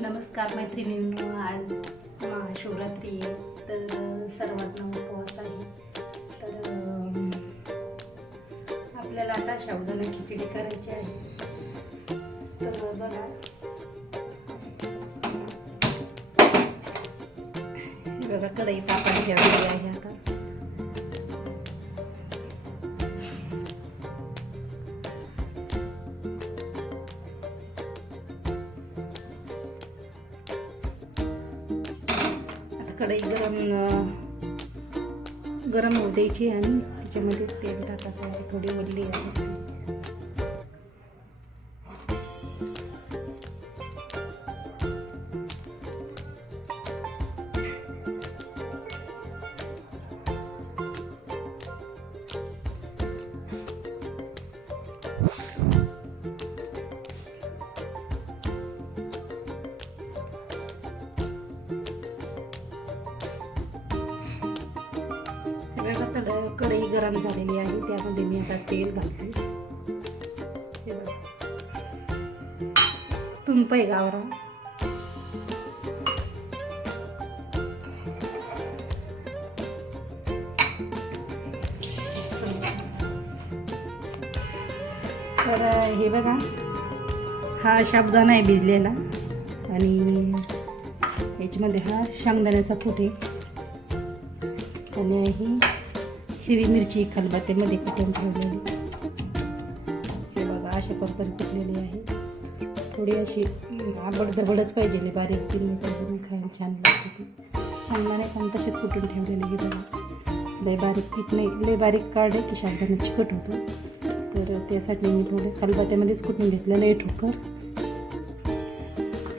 नमस्कार मैत्रिणींनो, आज महाशिवरात्री आहे तर सर्वांना उपवास आहे. तर आपल्याला आता साबुदाणा खिचडी करायची आहे. तर बघा, हे बघा कढई तापायला ठेवलेली आहे. आता कढई गरम होऊ द्यायची आणि त्याच्यामध्ये तेल टाकायचं आहे. थोडी वडली आहे. कढई गरम झालेली आहे, त्यामध्ये मी आता तेल घालते. तुंप आहे गावरान. तर हे बघा, हा साबुदाणा आहे भिजलेला आणि याच्यामध्ये हा शेंगदाण्याचा कूट आहे आणि ही हिरवी मिरची खलबत्त्यामध्ये कुटून ठेवलेली. हे बघा अशा पद्धतीने कुटलेली आहे. थोडी अशी आंबट पाहिजे, बारीक तीन खायला छान लागते ती. शेंगदाणे पण तसेच कुटून ठेवलेले. हे बघा, लय बारीक पीठ नाही, लय बारीक काढे की साबुदाणा चिकट होतो. तर त्यासाठी मी थोडं खलबत्त्यामध्येच कुटून घेतलेलं आहे ठोकर.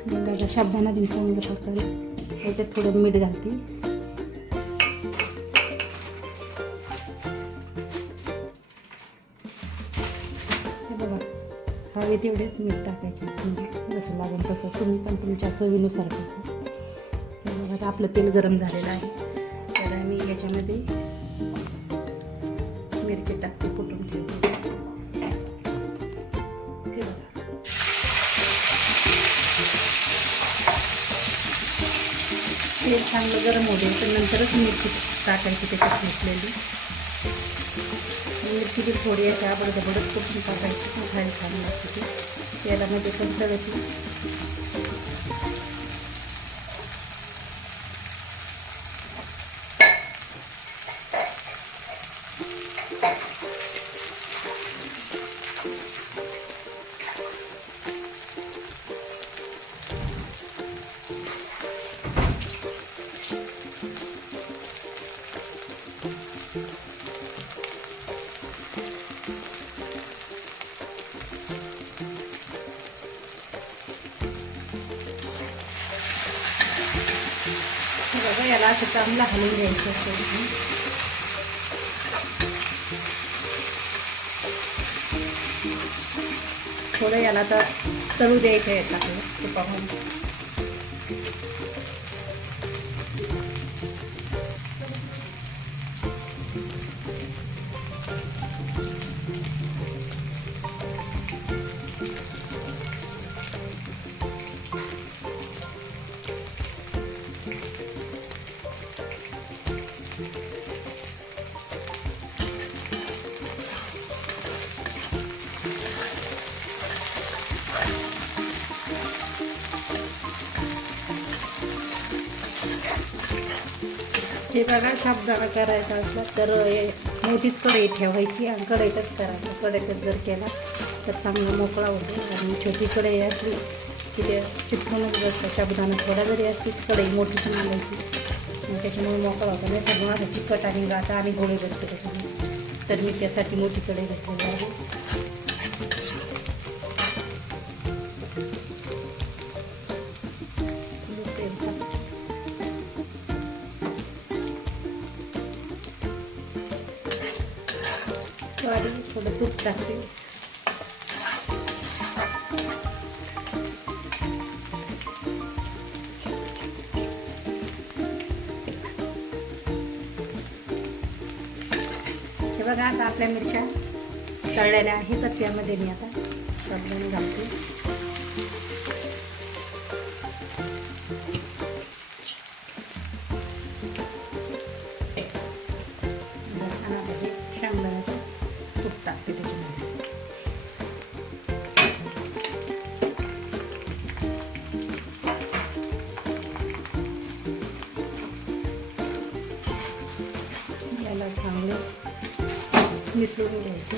बघा साबुदाणा दिन चांगल्या प्रकारे याच्यात थोडं मीठ घालते. हवे तेवढेच मीठ टाकायचे, जसं लागेल तसं. तुम्ही पण तुमच्या चवीनुसार टाका. हे बघा आपलं तेल गरम झालेलं आहे. तर मी याच्यामध्ये मिरची टाकते कुटून ठेवते. हे बघा, तेल चांगलं गरम होऊ दे, तर नंतरच मिरची टाकायची त्याच्यात घेतलेली. मिरची बी थोडी अशी आबडधबडत कुठून टाकायची, खायला छान लागते ती. तेलामध्ये पण तळते. बघा, याला असं चांगलं हलवून घ्यायचं असतं. थोडं याला तर तळू द्यायचं आहे टाकलं तुपामध्ये. हे बघा, साबुदाणा करायचा असला तर मोठीच कढई ठेवायची आणि कढईतच करायचं. कढईतच जर केला तर चांगला मोकळा होतो. आणि छोटी कढई असली की ते चिटकूनच बसतं. साबुदाणा थोडा जरी असली कढई मोठीच मागायची, मग त्याच्यामुळे मोकळा होतो. नाही तर माझं चिकट आणि गाता आणि गोळे बसते त्याच्यामुळे. तर मी त्यासाठी मोठी कढई घेतलेली आहे. थोडं तूप टाकते. हे बघा, आता आपल्या मिरच्या तळलेल्या आहेत. तर त्यामध्ये मी आता साबुदाणा घालते. मिसळून घ्यायचं.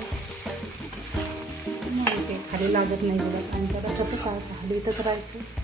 मग ते खाली लागत नाही बघा. आणि जरा असं फुकायचं, हलवीतच राहायचं.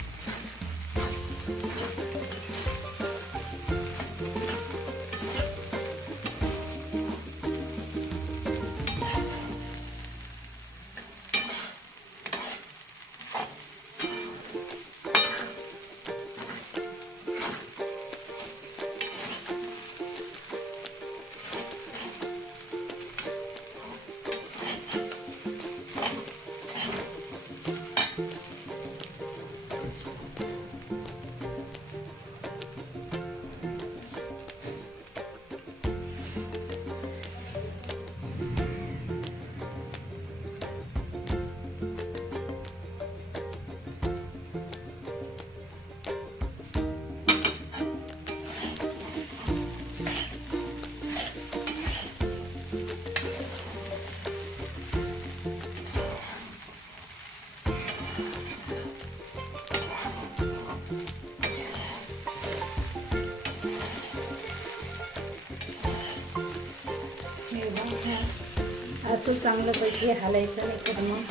असं चांगल्यापैकी हलायचं, नाही तर मग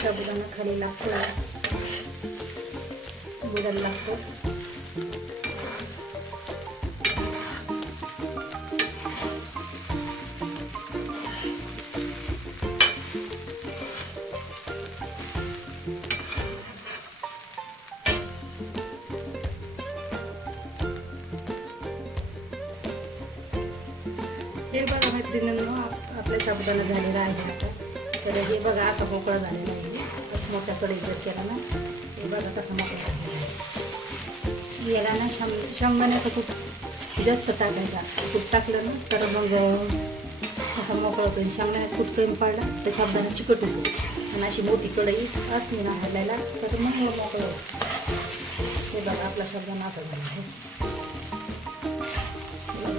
साबुदाणा खाली लागतो, बुडायला लागतो. हे बघा मैत्रिणींनो, आपला साबुदाणा झालेला आहे आता. तर हे बघा असा मोकळा झालेला आहे. मोठ्या कढईत जर केला ना, हे बघा कसा मोकळा झालेला आहे. याला ना शेंगदाण्याचं खूप जास्त टाकायचा. खूप टाकलं ना तर मग असं मोकळं होतं. शेंगदाण्यात खूप कमी पाडला तर साबुदाणा चिकट होतो. आणि अशी मोठी कढई असली ना हलायला तर मग मोकळं होतं. हे बघा आपला साबुदाणा असा झाला आहे.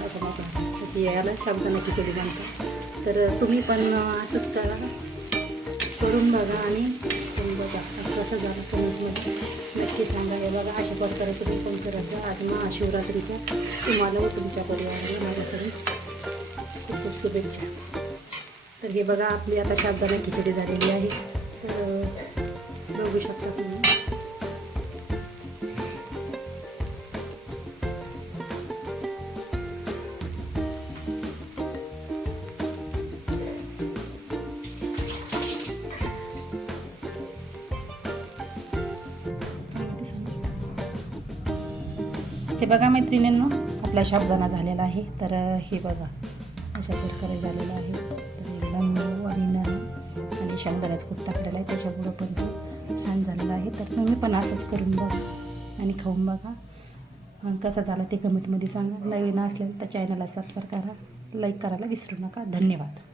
असं मोकळा अशी याला साबुदाणा खिचडी बनतात. तर तुम्ही पण असंच करा, करून बघा आणि बघा कसं झालं कमेंटमध्ये नक्की सांगा. हे बघा अशा प्रकारे तुम्ही पण करत जा. आज महाशिवरात्रीच्या तुम्हाला व तुमच्या परिवाराला माझ्याकडे खूप खूप शुभेच्छा. तर हे बघा आपली आता साबुदाणा खिचडी झालेली आहे. तर बघू शकता तुम्ही. हे बघा मैत्रिणींनो, आपला साबुदाणा झालेला आहे. तर हे बघा अशा प्रकारे झालेलं आहे. तर एकदम आणि नरम आणि शेंगदाण्याचं कूट टाकलेलं आहे, त्याच्यामुळं पण ते छान झालेलं आहे. तर तुम्ही पण असंच करून बघा आणि खाऊन बघा. कसं झालं ते कमेंटमध्ये सांगा. नवीन असलेलं तर चॅनलला सबस्क्राईब करा, लाईक करायला विसरू नका. धन्यवाद.